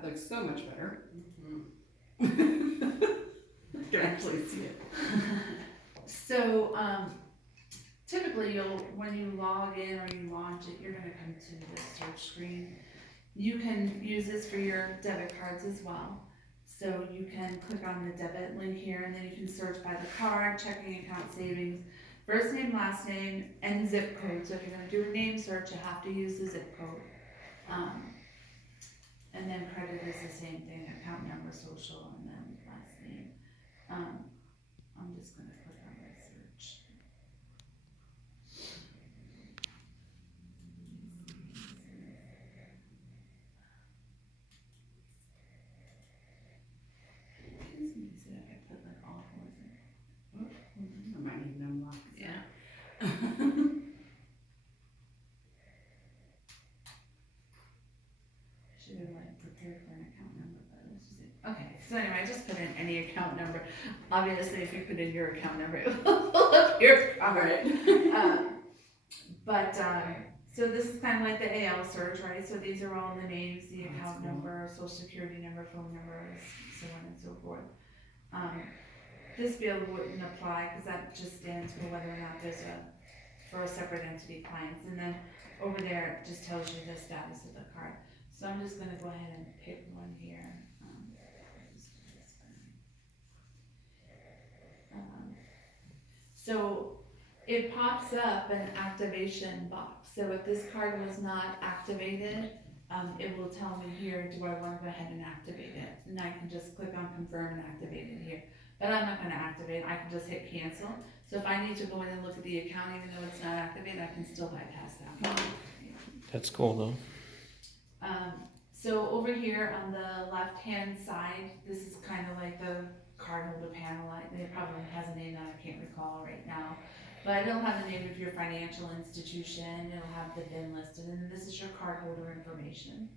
That looks so much better. Mhm. I can actually see it. So, typically when you log in or you launch it, you're gonna come to the search screen. You can use this for your debit cards as well. So you can click on the debit link here and then you can search by the card, checking account, savings, first name, last name, and zip code. So if you're gonna do a name search, you have to use the zip code. And then credit is the same thing, account number, social, and then last name. I'm just gonna click on my search. Excuse me, so I put like all fours in. I might need an unlock. Yeah. Should have like prepared for an account number, but let's just see. Okay, so anyway, I just put in any account number. Obviously, if you put in your account number, it will pull up your card. So this is kind of like the AL search, right? So these are all the names, the That's account cool. number, social security number, phone numbers, so on and so forth. This field wouldn't apply because that just stands for whether or not there's for a separate entity clients. And then over there, it just tells you the status of the card. So I'm just gonna go ahead and pick one here. So it pops up an activation box. So if this card was not activated, it will tell me here, do I wanna go ahead and activate it? And I can just click on confirm and activate it here. But I'm not gonna activate it, I can just hit cancel. So if I need to go in and look at the account, even though it's not activated, I can still bypass that one. That's cool though. So over here on the left-hand side, this is kind of like the cardholder panel. It probably has a name that I can't recall right now. But it'll have the name of your financial institution, it'll have the BIN listed, and this is your cardholder information.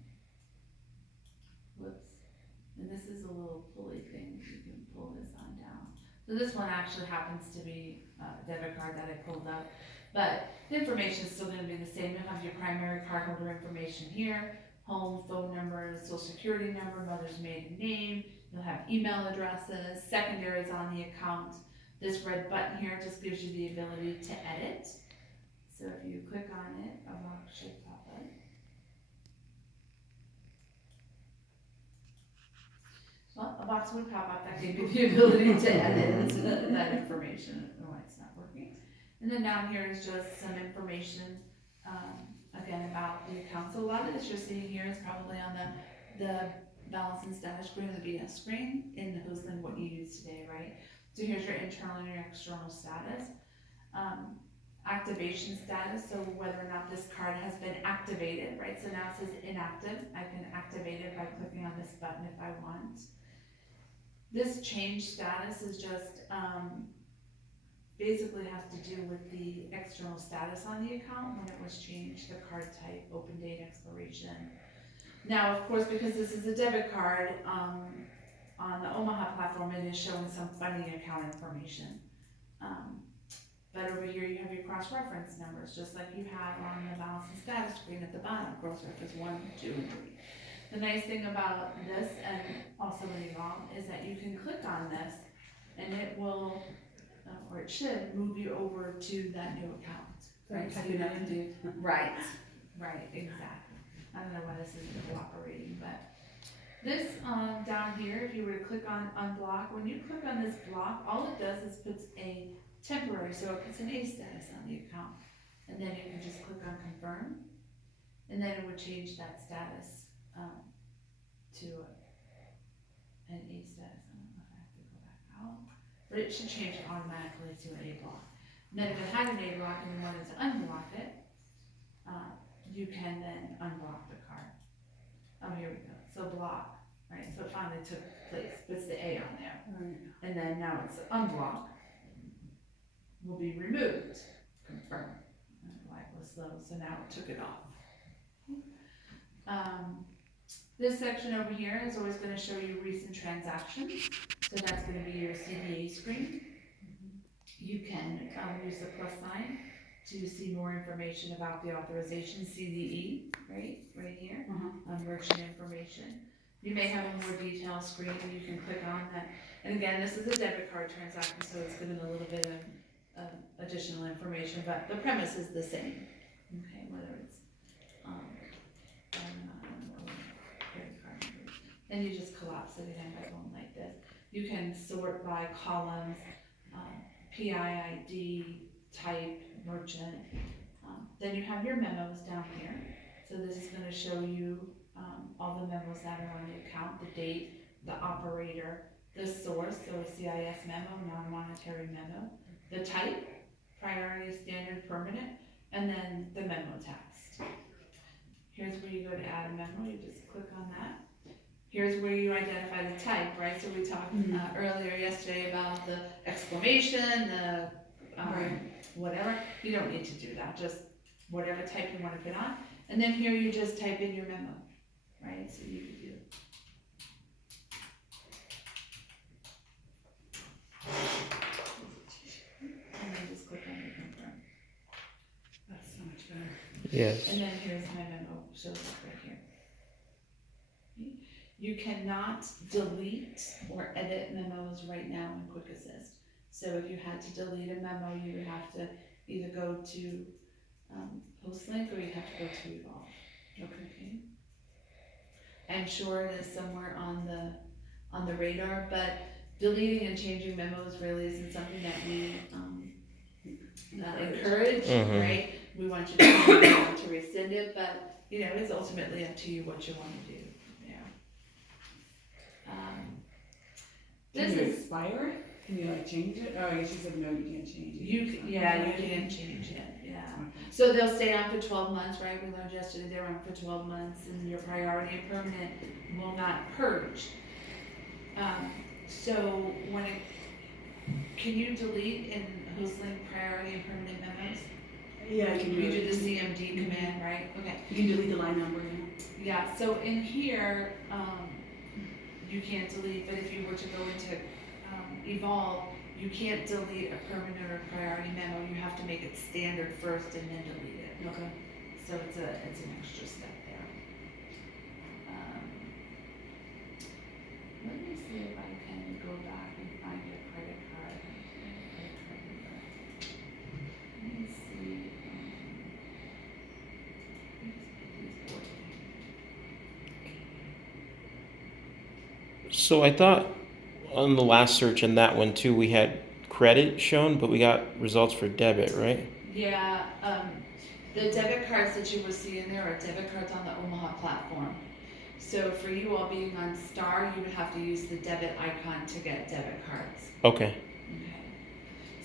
Whoops. And this is a little pulley thing, you can pull this on down. So this one actually happens to be a debit card that I pulled up. But the information is still gonna be the same. You'll have your primary cardholder information here, home, phone number, social security number, mother's maiden name. You'll have email addresses, secondaries on the account. This red button here just gives you the ability to edit. So if you click on it, a box should pop up. Well, a box would pop up that gave you the ability to edit that information. Oh, it's not working. And then down here is just some information, again, about the account. So a lot of this you're seeing here is probably on the balance and status screen, the BS screen, in the Hoosland, what you use today, right? So here's your internal and your external status. Activation status, so whether or not this card has been activated, right? So now it says inactive. I can activate it by clicking on this button if I want. This change status is just, basically has to do with the external status on the account when it was changed, the card type, open date, expiration. Now, of course, because this is a debit card, on the Omaha platform, it is showing some funding account information. But over here, you have your cross-reference numbers, just like you have on the balance and status screen at the bottom, cross-reference 1, 2, and 3. The nice thing about this, and also in EVOM, is that you can click on this, and it will, or it should, move you over to that new account. Right, so you don't do, right, exactly. I don't know why this isn't cooperating, but this, down here, if you were to click on unblock, when you click on this block, all it does is puts a temporary, so it puts an A status on the account. And then you can just click on confirm, and then it would change that status, to an A status. I don't know if I have to go back out, but it should change it automatically to an A block. And then if it had an A block and you wanted to unblock it, you can then unblock the card. Oh, here we go. So block, right? So it finally took place, puts the A on there. Right. And then now it's unblock, will be removed, confirm. Light was slow, so now it took it off. This section over here is always gonna show you recent transactions. So that's gonna be your CDA screen. You can use the plus sign to see more information about the authorization, CDE, right here, Uh-huh. merchant information. You may have a more detailed screen and you can click on that. And again, this is a debit card transaction, so it's given a little bit of additional information, but the premise is the same. Okay, whether it's, credit card numbers. And you just collapse it again by going like this. You can sort by columns, PIID, type, merchant. Then you have your memos down here. So this is gonna show you all the memos that are on the account, the date, the operator, the source, so a CIS memo, non-monetary memo, the type, priority, standard, permanent, and then the memo text. Here's where you go to add a memo, you just click on that. Here's where you identify the type, right? So we talked earlier yesterday about the exclamation, the whatever. You don't need to do that, just whatever type you want to put on. And then here you just type in your memo, right? So you could do. And then just click on your confirm. That's so much better. Yes. And then here's my memo, shows up right here. You cannot delete or edit memos right now in Quick Assist. So if you had to delete a memo, you would have to either go to PostLink or you'd have to go to Evolve. Okay. I'm sure it is somewhere on the radar, but deleting and changing memos really isn't something that we encourage, right? We want you to rescind it, but you know, it's ultimately up to you what you want to do. Can This you is, expire it? Can you like change it? Oh, I guess you said no, you can't change it. you can change it, yeah. Okay. So they'll stay on for 12 months, right? We learned yesterday they're on for 12 months and your priority and permanent will not purge. So when can you delete in HostLink priority and permanent memos? Yeah, I can do You it. do the CMD command, right? Okay. You can delete the line number, yeah. Yeah, so in here, you can't delete, but if you were to go into Evolve, you can't delete a permanent or priority memo. You have to make it standard first and then delete it. Okay. So it's an extra step there. Let me see if I can go back and find your credit card. Let me see. So I thought on the last search and that one too, we had credit shown, but we got results for debit, right? Yeah, the debit cards that you will see in there are debit cards on the Omaha platform. So for you all being on Star, you would have to use the debit icon to get debit cards. Okay. Okay.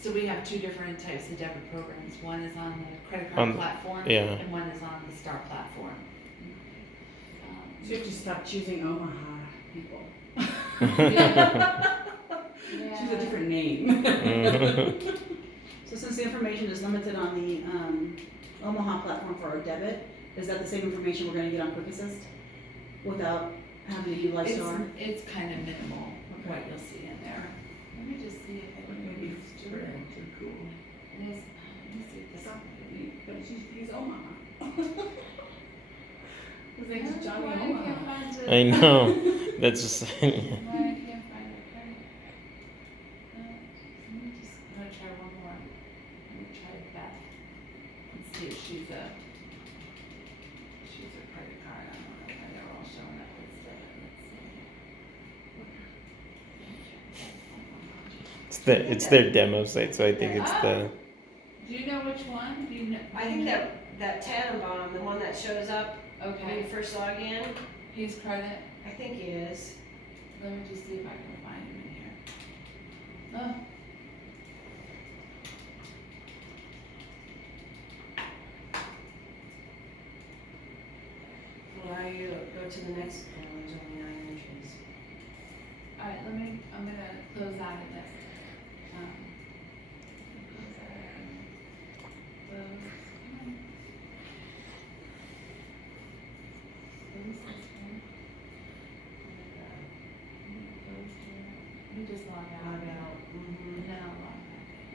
So we have two different types of debit programs. One is on the credit card platform, yeah. and one is on the Star platform. So you have to stop choosing Omaha people. Yeah. Choose a different name. So since the information is limited on the Omaha platform for our debit, is that the same information we're gonna get on Quick Assist? Without having to utilize Star? It's kind of minimal what you'll see in there. Let me just see if I can Maybe move to it. cool. It is, let me see if this. But she's Omaha. His name's Johnny Why I Omaha. can't find it? I know. That's just Why I can't find it? Let me just, I'm gonna try one more. Let me try Beth and see if she's a credit card. I don't know why they're all showing up as debit. Let's see. it's their demo site, so I think it's the. Do you know which one? Do you know? I think that Tannenbaum, the one that shows up when you Okay, first log in, he's credit. I think he is. Let me just see if I can find him in here. Oh. Allow you to go to the next one, there's only 9 entries. Alright, I'm gonna close out of this. Close out and close, come on. Close this one. Close here. Let me just log out. Log out. And then I'll log back in.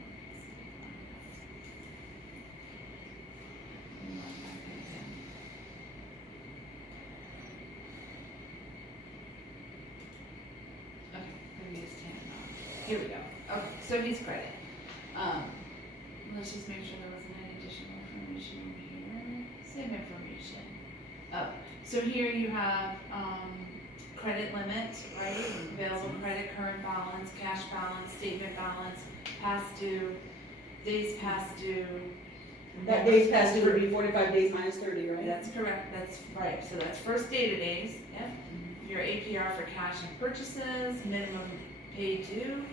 And log back in again. here we go. Okay, so he's credit. Let's just make sure there wasn't any additional information over here. Same information. Oh, so here you have, credit limit, right? Available credit, current balance, cash balance, statement balance, past due, days past due. That days past due would be 45 days minus 30, right? That's correct, that's right, so that's first data days, yep. Your APR for cash and purchases, minimum pay due,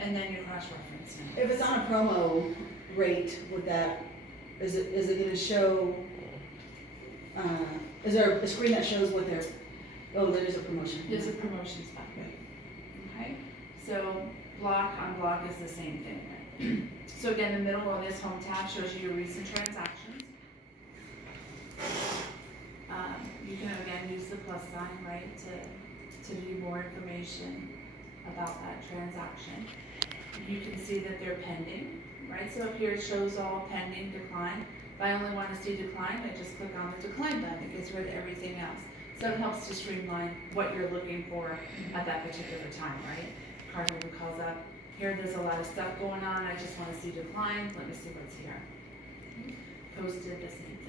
and then your cross-reference. If it's on a promo rate, would that, is it gonna show, is there a screen that shows what their, oh, there's a promotion. There's a promotions button. Okay, so block on block is the same thing, right? So again, the middle of this home tab shows you your recent transactions. You can again use the plus sign, right, to view more information about that transaction. You can see that they're pending, right? So up here it shows all pending, decline. If I only want to see decline, I just click on the decline button. It gets rid of everything else. So it helps to streamline what you're looking for at that particular time, right? Cardholder calls up, here there's a lot of stuff going on, I just want to see decline, let me see what's here. Posted, the same thing.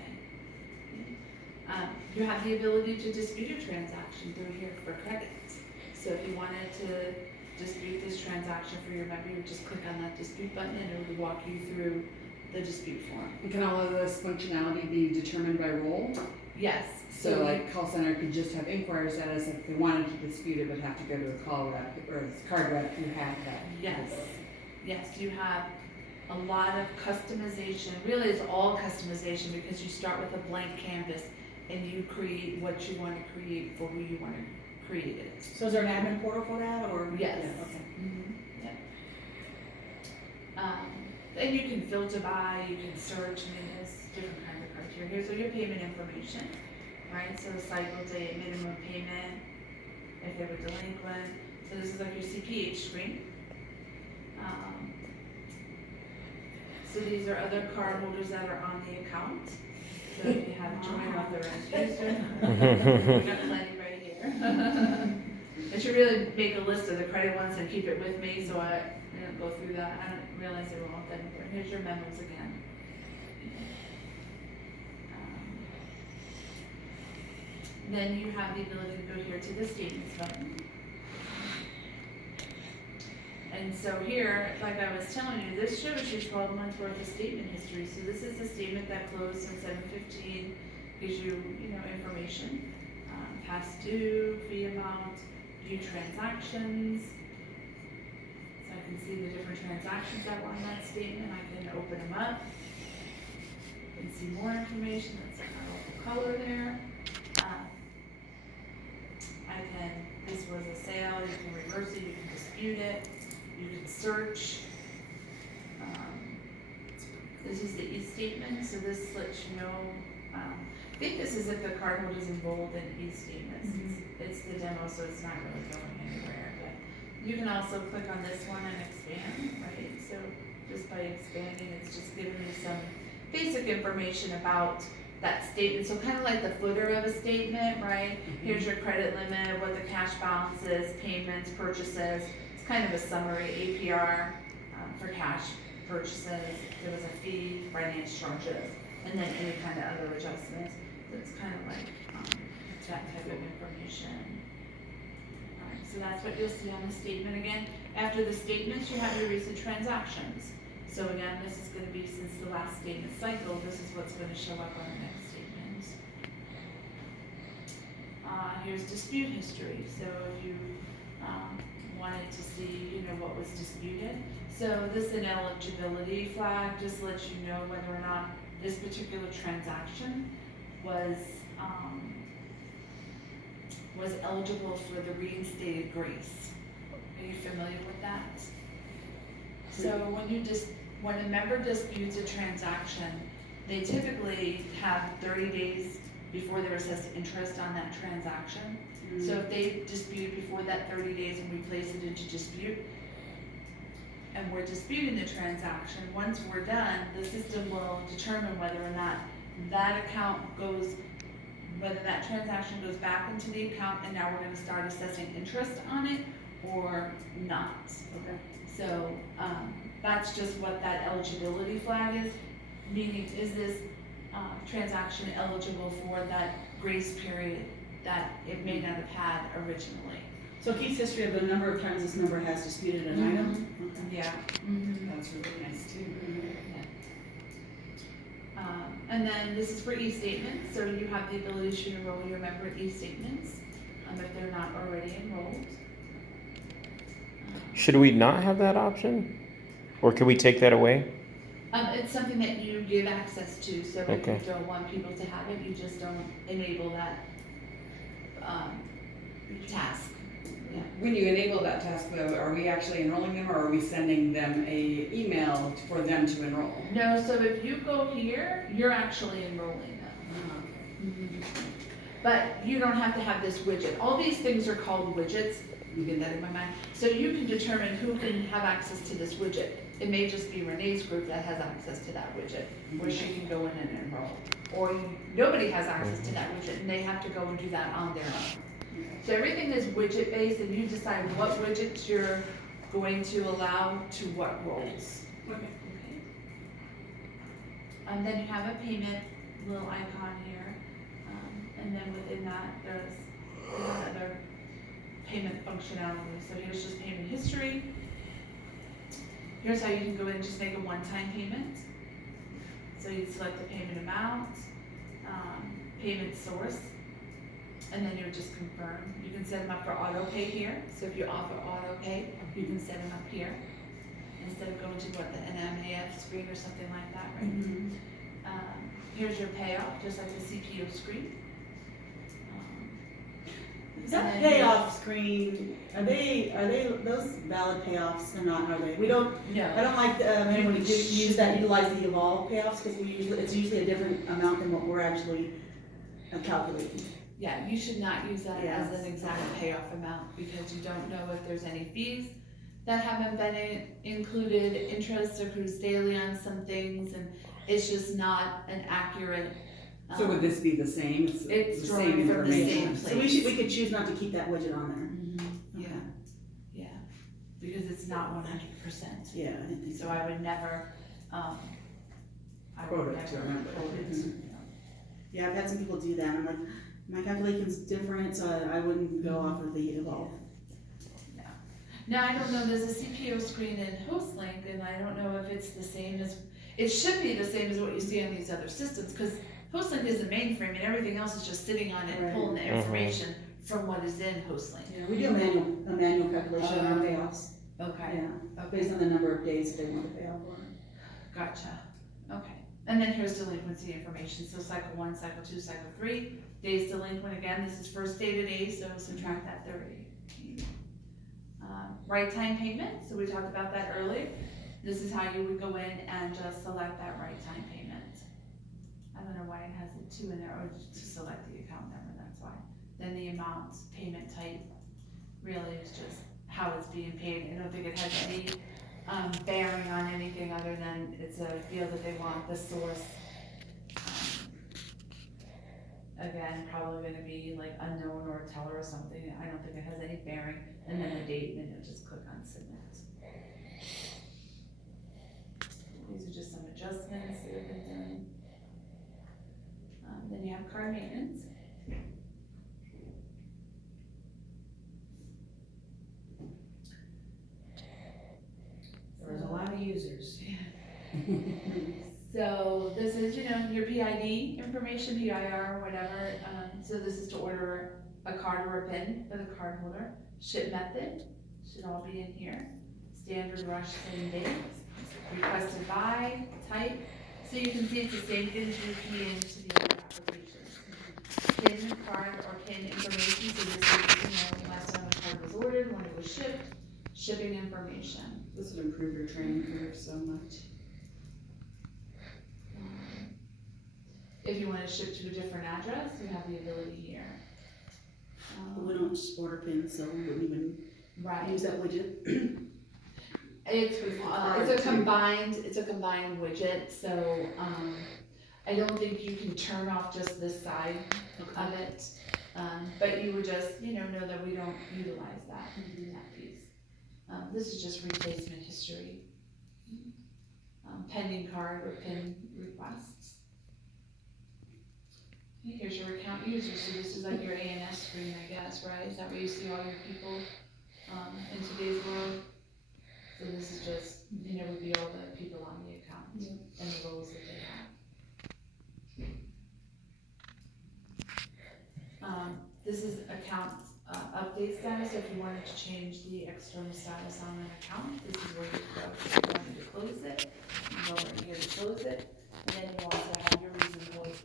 You have the ability to dispute a transaction through here for credit. So if you wanted to dispute this transaction for your member, you would just click on that dispute button and it would walk you through the dispute form. And can all of this functionality be determined by role? Yes. So like call center could just have inquiry status, if they wanted to dispute it, would have to go to a call rep or a card rep who had that. Yes, yes, you have a lot of customization, really it's all customization because you start with a blank canvas and you create what you want to create for who you want to create it. So is there an admin portal for that, or? Yes. Yeah, okay. Yep. And you can filter by, you can search, I mean, there's different kinds of criteria. Here's all your payment information, right? So cycle date, minimum payment, if they were delinquent. So this is like your CPH screen. So these are other cardholders that are on the account. So if you have joint authorized user, we got plenty right here. I should really make a list of the credit ones and keep it with me, so I don't go through that. I don't realize they were all done here. Here's your memos again. Then you have the ability to go here to the statements button. And so here, like I was telling you, this shows you 12 months worth of statement history. So this is the statement that closed in 7/15, gives you, information, past due, fee amount, view transactions. So I can see the different transactions that were on that statement. I can open them up and see more information. That's a color there. This was a sale, you can reverse it, you can dispute it, you can search. This is the e-statement, so this lets you know, I think this is if the cardholder is enrolled in e-statements. It's the demo, so it's not really going anywhere, but you can also click on this one and expand, right? So just by expanding, it's just giving you some basic information about that statement, so kind of like the footer of a statement, right? Here's your credit limit, what the cash balance is, payments, purchases. It's kind of a summary. APR for cash purchases, there was a fee, finance charges, and then any kind of other adjustments. So it's kind of like that type of information. All right, so that's what you'll see on the statement again. After the statements, you have your recent transactions. So again, this is going to be since the last statement cycle, this is what's going to show up on the next statement. Here's dispute history. So if you wanted to see, what was disputed. So this ineligibility flag just lets you know whether or not this particular transaction was eligible for the reinstated grace. Are you familiar with that? So when a member disputes a transaction, they typically have 30 days before they're assessed interest on that transaction. So if they dispute before that 30 days and we place it into dispute, and we're disputing the transaction, once we're done, the system will determine whether or not that whether that transaction goes back into the account and now we're gonna start assessing interest on it, or not. Okay. So, that's just what that eligibility flag is, meaning is this, transaction eligible for that grace period that it may not have had originally? So it keeps history of the number of times this member has disputed an item? Okay. Yeah. That's really nice too. And then this is for e-statements, so you have the ability to enroll your member in e-statements, if they're not already enrolled. Should we not have that option? Or could we take that away? It's something that you give access to, so if Okay. you don't want people to have it, you just don't enable that, task. When you enable that task though, are we actually enrolling them or are we sending them a email for them to enroll? No, so if you go here, you're actually enrolling them. But you don't have to have this widget. All these things are called widgets. You get that in my mind? So you can determine who can have access to this widget. It may just be Renee's group that has access to that widget, where she can go in and enroll. Or nobody has access to that widget and they have to go and do that on their own. So everything is widget based and you decide what widgets you're going to allow to what roles. Okay. And then you have a payment little icon here, and then within that, there's another payment functionality. So here's just payment history. Here's how you can go in and just make a one-time payment. So you select the payment amount, payment source, and then you would just confirm. You can set them up for auto pay here. So if you offer auto pay, you can set them up here instead of going to what, the NMAF screen or something like that, right? Mhm. Here's your payoff, just like the CPO screen. Is that And then- payoff screen, are they those valid payoffs or not, are they? We don't, I No, don't like, anyone to utilize the evolve payoffs, because it's usually a different amount than what we're actually calculating. yeah, you should not use that as Yes. an exact payoff amount because you don't know if there's any fees that haven't been included, interest accrues daily on some things, and it's just not an accurate. So would this be the same? It's the drawn same from the information. same So we could choose not to keep that widget on Yeah, yeah, because it's not 100%. there. Yeah, I didn't think So I would never, I Quote would it to never a member. quote it, Mhm. Yeah, I've had some people do that, I'm like, my calculation's different, so I wouldn't go off of the evolve. Now, I don't know, there's a CPO screen in HostLink, and I don't know if it's the same as, it should be the same as what you see on these other systems, because HostLink is the mainframe, and everything else is just sitting on it, Right. pulling the information from what is in HostLink. Yeah, we do a manual calculation on our payoffs, Okay, yeah, based on the number of days that they want to pay off for. gotcha, okay. And then here's delinquency information, so cycle 1, cycle 2, cycle 3, days delinquent, again, this is first day to day, so subtract that 30. Right time payment, so we talked about that earlier. This is how you would go in and just select that right time payment. I don't know why it has a 2 in there, or to select the account number, that's why. Then the amount, payment type, really is just how it's being paid. I don't think it has any bearing on anything other than it's a field that they want the source. Again, probably gonna be like unknown or a teller or something. I don't think it has any bearing. And then the date, and then you'll just click on submit. These are just some adjustments that have been done. Then you have card maintenance. There's a lot of users. So this is, your PID information, PIR, whatever. So this is to order a card or a PIN for the card holder. Ship method should all be in here. Standard rush same day. Requested by type. So you can see it's the same thing as you key into the other applications. PIN card or PIN information. So this is, last time the card was ordered, when it was shipped, shipping information. This would improve your training curve so much. If you want to ship to a different address, you have the ability here. But we don't order pins, so we wouldn't even Right. use that widget. It's a combined widget, so, I don't think you can turn off just this side of it. But you would just, know that we don't utilize that in that piece. This is just replacement history. Pending card or pin requests. Here's your account users, so this is like your ANS screen, I guess, right? Is that where you see all your people, in today's world? So this is just, would be all the people on the account and the roles that they have. This is account update status. So if you wanted to change the external status on an account, this is where you go. If you wanted to close it, you go right here to close it, and then you also have your reason for it.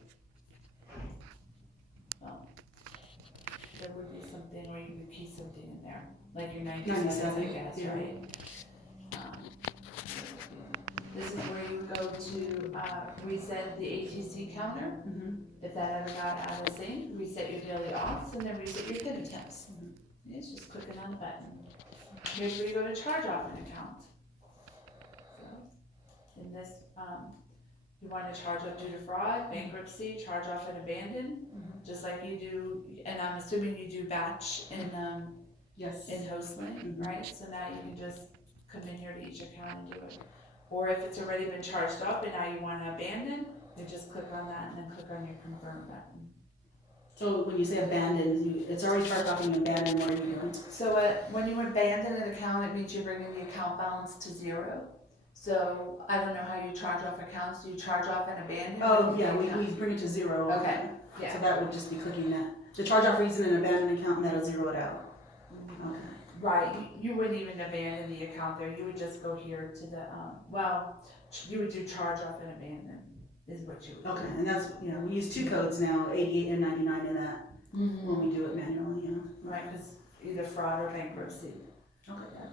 There would be something where you would key something in there, like your 97, I guess, yeah. right? This is where you would go to reset the ATC counter. If that ever got out of sync, reset your daily auths, and then reset your pin attempts. It's just clicking on the button. Here's where you go to charge off an account. So, in this, you want to charge off due to fraud, bankruptcy, charge off and abandon, just like you do, and I'm assuming you do batch in Yes. Hostman, right? So now you can just come in here to each account and do it. Or if it's already been charged up and now you want to abandon, you just click on that and then click on your confirm button. So when you say abandoned, it's already charged off and you abandon, what are you doing? So when you abandon an account, it means you're bringing the account balance to 0. So I don't know how you charge off accounts. Do you charge off and abandon? Oh, yeah, we bring it to 0. Okay, yeah. So that would just be clicking that. The charge off reason and abandoned account, and that'll 0 it out. Okay. Right, you wouldn't even abandon the account there. You would just go here to the, you would do charge off and abandon is what you would do. Okay, and that's, we use 2 codes now, 88 and 99 in that, when we do it manually, Right, because either fraud or bankruptcy. Okay.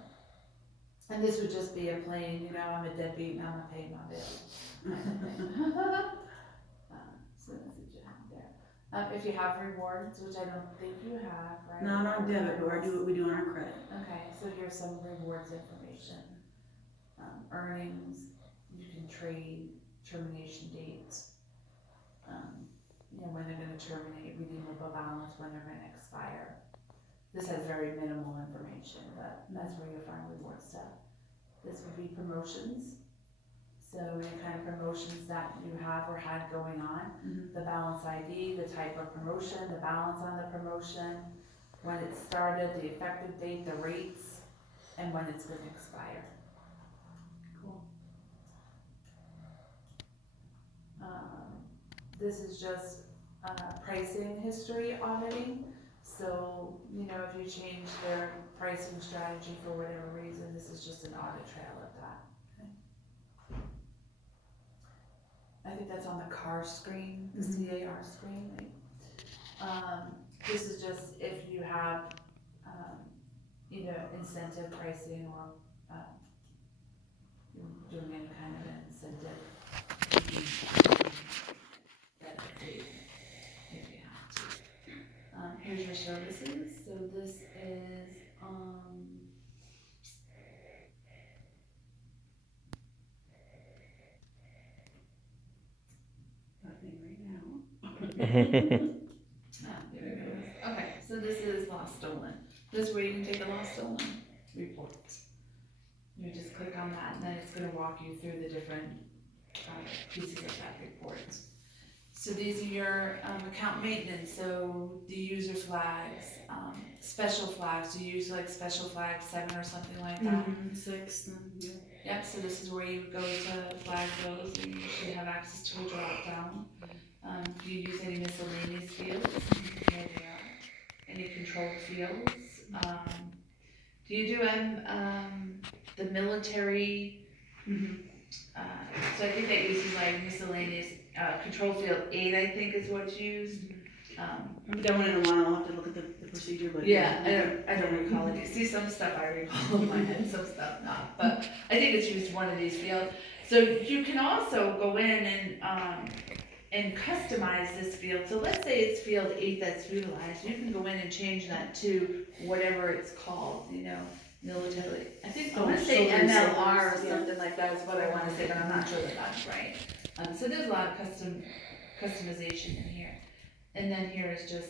And this would just be a plain, I'm a deadbeat and I'm not paying my bill. So that's what you have there. If you have rewards, which I don't think you have, right? No, not on debit, but we do on our credit. Okay, so here's some rewards information. Earnings, you can trade, termination dates, when they're gonna terminate, redeemable balance, when they're gonna expire. This has very minimal information, but that's where you'll find reward stuff. This would be promotions. So any kind of promotions that you have or had going on, the balance ID, the type of promotion, the balance on the promotion, when it started, the effective date, the rates, and when it's going to expire. Cool. This is just pricing history auditing. So, if you change their pricing strategy for whatever reason, this is just an audit trail of that. I think that's on the CAR screen, the CAR screen, right? This is just if you have, incentive pricing or, you're doing any kind of an incentive. If you have to. Here's your services, so this is, there we go. Okay, so this is lost stolen. This is where you can take a lost stolen report. You just click on that and then it's gonna walk you through the different pieces of that report. So these are your account maintenance, so the user flags, special flags. Do you use like special flag 7 or something like that? 6, yeah. Yep, so this is where you go to flag those and you should have access to a drop down. Do you use any miscellaneous fields? There they are. Any control fields? Do you do the military? So I think that uses like miscellaneous control field 8. I think is what's used. I've done one in a while. I'll have to look at the procedure, but Yeah, I don't recall it. See, some stuff I recall in my head, some stuff not. But I think it's used one of these fields. So you can also go in and customize this field. So let's say it's field 8 that's utilized. You can go in and change that to whatever it's called, military. I think I want to say MLR or something like that is what I want to say, but I'm not sure that that's right. So there's a lot of customization in here. And then here is just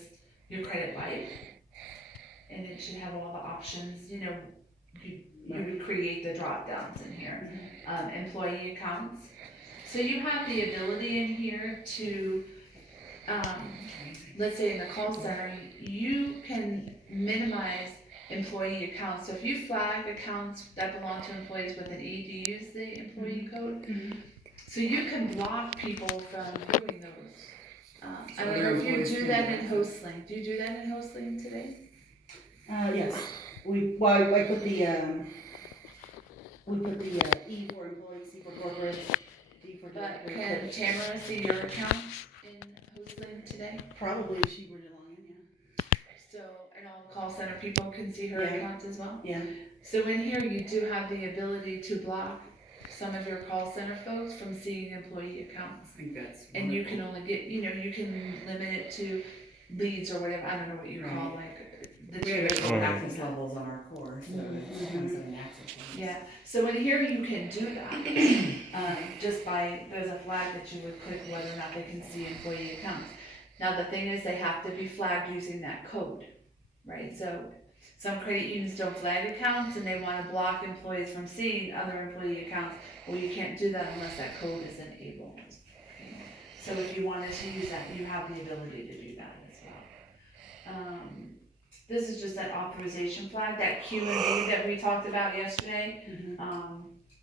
your credit life. And it should have all the options, you would create the drop downs in here. Employee accounts. So you have the ability in here to, let's say in the call center, you can minimize employee accounts. So if you flag accounts that belong to employees with an E, do you use the employee code? So you can block people from doing those. I don't know if you do that in HostLink. Do you do that in HostLink today? Yes, I put the, E for employees, C for corporate, D for But director. can Tamara see your account in HostLink today? Probably if she were to log in, So, and all the call center people can see her Yeah. account as well? yeah. So in here, you do have the ability to block some of your call center folks from seeing employee accounts. I think that's. And you can only get, you can limit it to leads or whatever, I don't know what you call like the We have tier. access levels on our core, so it depends on the access levels. Yeah, so in here you can do that, just by, there's a flag that you would click whether or not they can see employee accounts. Now, the thing is, they have to be flagged using that code, right? So some credit unions don't flag accounts and they wanna block employees from seeing other employee accounts. Well, you can't do that unless that code is enabled. So if you wanted to use that, you have the ability to do that as well. This is just that authorization flag, that Q and V that we talked about yesterday.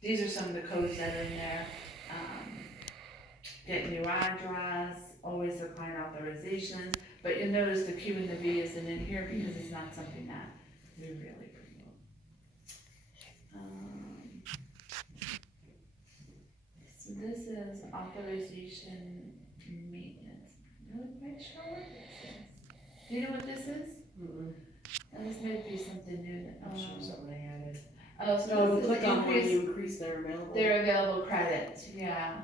These are some of the codes that are in there. Get new address, always the client authorization, but you'll notice the Q and the V isn't in here because it's not something that we really promote. So this is authorization maintenance. I'm not quite sure what this is. Do you know what this is? This may be something new that, Something they added. oh, so No, this is click on when increase you increase their available. their available credits, yeah.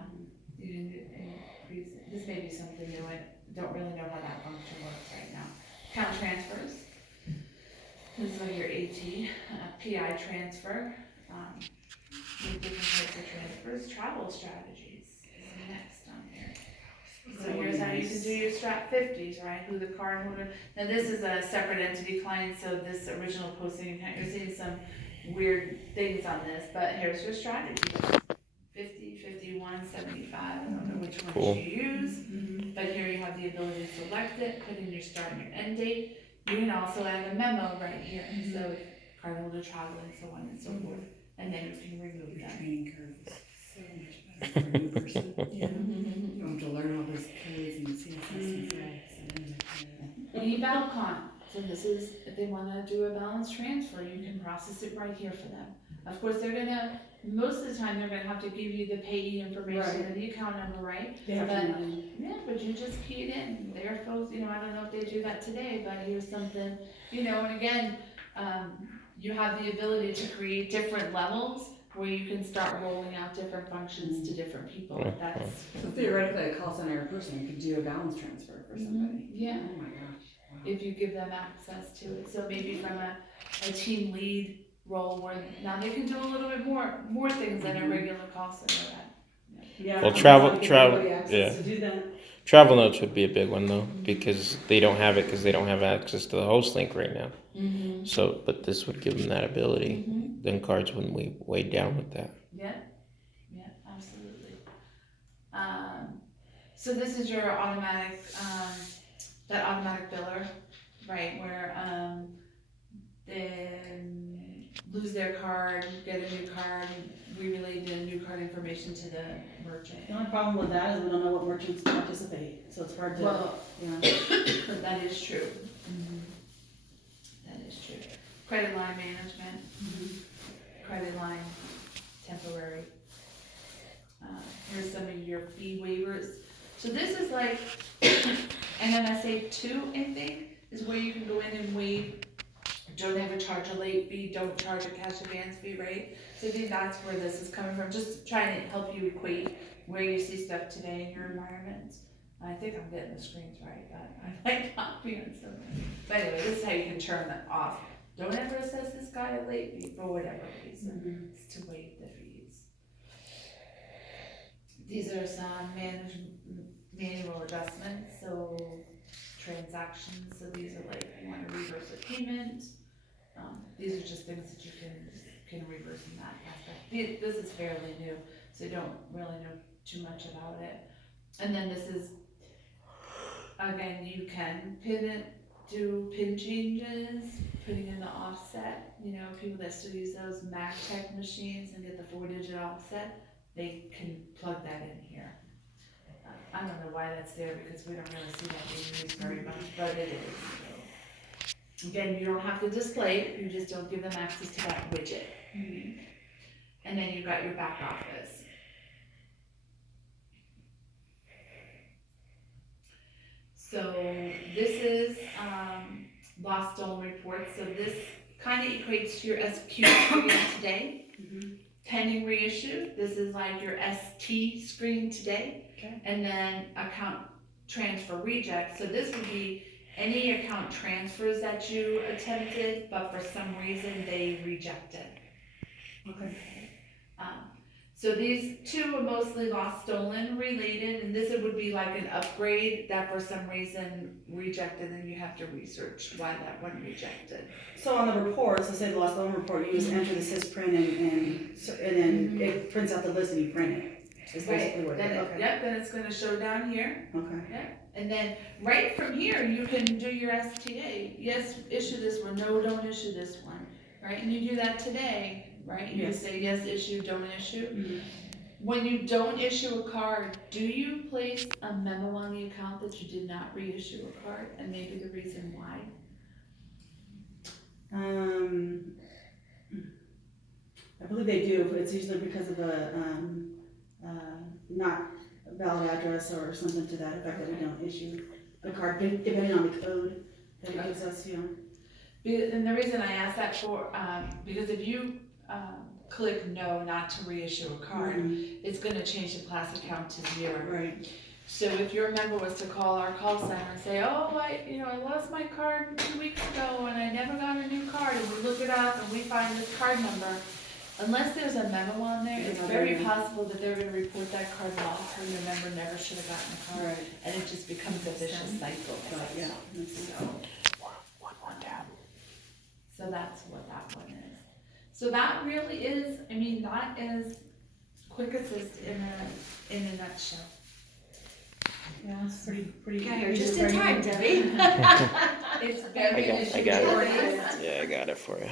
You can increase, this may be something new, I don't really know how that function works right now. Account transfers. This is like your AT, PI transfer, different types of transfers, travel strategies is next on here. So here's how you can do your strat 50s, right? Who the card holder. Now this is a separate entity client, so this original posting, you're seeing some weird things on this, but here's your strategy. 50, 51, 75, I don't know which ones Cool. you use, but here you have the ability to select it, put in your start and your end date. You can also add a memo right here, so cardholder travel and so on and so forth, and then you can remove Your them. training curve is so much better for a new person. You don't have to learn all this codes and CSS and regs. eBal con, so this is, if they wanna do a balance transfer, you can process it right here for them. Of course, they're gonna, most of the time, they're gonna have to give you the payee information Right. and the account number, right? They have But- to. Yeah, but you just key it in, there folks, I don't know if they do that today, but here's something, and again, you have the ability to create different levels where you can start rolling out different functions to different people, that's. So theoretically, a call center person could do a balance transfer for somebody. Yeah. Oh my gosh. Wow. If you give them access to it, so maybe from a team lead role where now they can do a little bit more things than a regular call center at. Yeah. Well, I'm travel- not giving travel- everybody access yeah. To do that. Travel notes would be a big one though, because they don't have it because they don't have access to the host link right now. Mm-hmm. So, but this would give them that ability. Then cards wouldn't weigh down with that. Yeah, absolutely. So this is your automatic, that automatic biller, right, where, they lose their card, get a new card, we relay the new card information to the merchant. The only problem with that is we don't know what merchants participate, so it's hard to, Well, yeah. that is true. That is true. Credit line management, credit line temporary. Here's some of your fee waivers. So this is like NMSA 2, I think, is where you can go in and waive, don't ever charge a late fee, don't charge a cash advance fee, right? So I think that's where this is coming from, just trying to help you equate where you see stuff today in your environment. I think I'm getting the screens right, but I might not be on some. But anyway, this is how you can turn that off. Don't ever assess this guy a late fee for whatever reason. It's to waive the fees. These are some manual adjustments, so transactions, so these are like, you wanna reverse a payment. These are just things that you can reverse in that aspect. This is fairly new, so you don't really know too much about it. And then this is, again, you can do pin changes, putting in the offset, you know, people that still use those Magtech machines and get the 4-digit offset, they can plug that in here. I don't know why that's there, because we don't really see that being used very much, but it is. So. Again, you don't have to display it, you just don't give them access to that widget. And then you've got your back office. So this is lost stolen reports. So this kind of equates to your SQ screen today. Pending reissue, this is like your ST screen today. Okay. And then account transfer reject. So this would be any account transfers that you attempted, but for some reason they rejected. Okay. So these two are mostly lost stolen related, and this would be like an upgrade that for some reason rejected, and you have to research why that one rejected. So on the reports, let's say the lost loan report, you just enter the sysprint and then it prints out the list and you print it. Is basically what it Then is. it, Okay. yep, then it's gonna show down here. Okay. And then right from here, you can do your STA. Yes, issue this one, no, don't issue this one, right? And you do that today, right? You Yes. say yes, issue, don't issue. Mhm. When you don't issue a card, do you place a memo on the account that you did not reissue a card, and maybe the reason why? I believe they do, but it's usually because of a, not a valid address or something to that effect that we don't issue the card, depending on the code that it gives us, you know. And the reason I ask that for, because if you click no, not to reissue a card, it's gonna change the class account to 0. Right. So if your member was to call our call center and say, oh, I lost my card 2 weeks ago and I never got a new card, and we look it up and we find this card number, unless there's a memo on there, it's very possible that they're gonna report that card lost, or your member never should have gotten a card, Right. and it just becomes a vicious cycle. Right, yeah. One more tab. So that's what that one is. So that really is, I mean, that is Quick Assist in a nutshell. Yeah, it's pretty. Got here user just in friendly. time, Debbie. It's very I got it. user-oriented. Yeah, I got it for you.